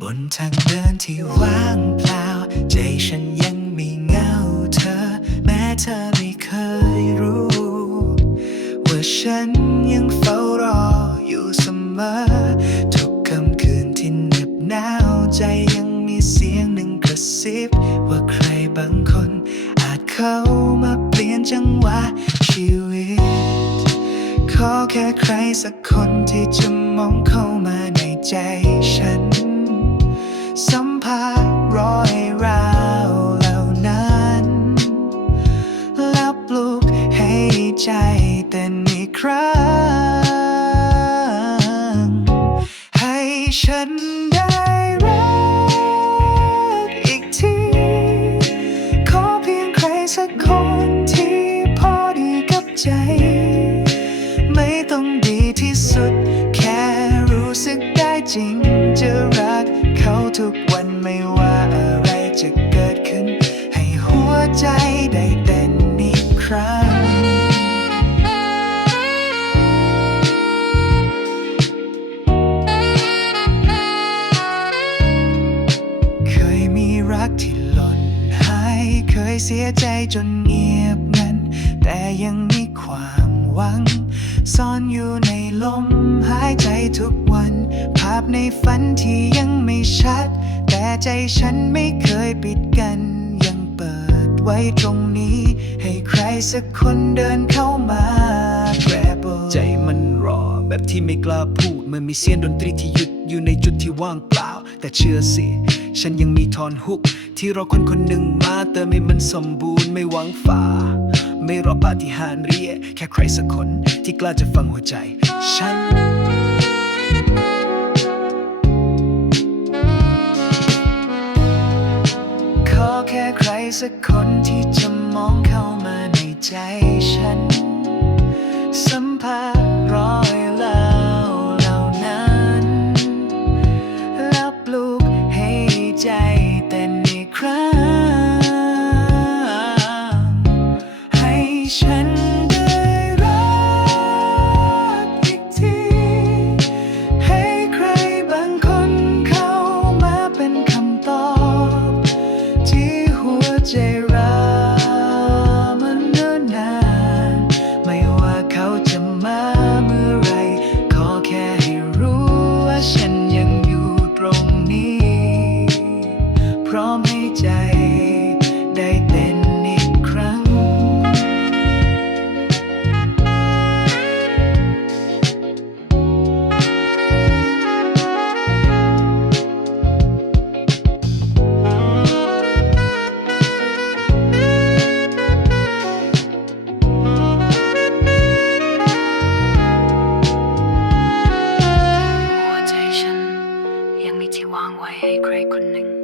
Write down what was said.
บนทางเดินที่ว่างเปล่า ใจฉันยังมีเงาเธอ แม้เธอไม่เคยรู้ ว่าฉันยังเฝ้ารออยู่เสมอ ทุกค่ำคืนที่เหน็บหนาวใจยังมีเสียงหนึ่งกระซิบ ว่าใครบางคน อาจเข้ามาเปลี่ยนจังหวะชีวิต ขอแค่ใครสักคนที่จะมองเข้ามาในใจฉัน สัมผัสรอยร้าวเหล่านั้น แล้วปลุกให้ใจเต้นอีกครั้ง ให้ฉันได้รักอีกที ขอเพียงใครสักคนที่พอดีกับใจ ไม่ต้องดีที่สุด แค่รู้สึกได้จริงจะ ทุกวันไม่ว่าอะไรจะเกิดขึ้น ให้หัวใจได้เต้นอีกครั้ง เคยมีรักที่หล่นหาย เคยเสียใจจนเงียบงัน แต่ยังมีความหวัง ซ่อนอยู่ในลมหายใจทุกวัน ภาพในฝันที่ยังไม่ชัด แต่ใจฉันไม่เคยปิดกัน ยังเปิดไว้ตรงนี้ ให้ใครสักคนเดินเข้ามาแกรบใจมันรอแบบที่ไม่กล้าพูดเมื่อมีเสียงดนตรีที่หยุดอยู่ในจุดที่ว่างเปล่า แต่เชื่อสิ ฉันยังมีทอนฮุก ที่รอคนคนหนึ่งมาเติมให้มันสมบูรณ์ไม่หวังฝ่า ไม่รอปาฏิหาริย์เรียแค่ใครสักคนที่กล้าจะฟังหัวใจ ฉัน ขอแค่ใครสักคนที่จะมองเข้ามาในใจฉัน สัมผัส หั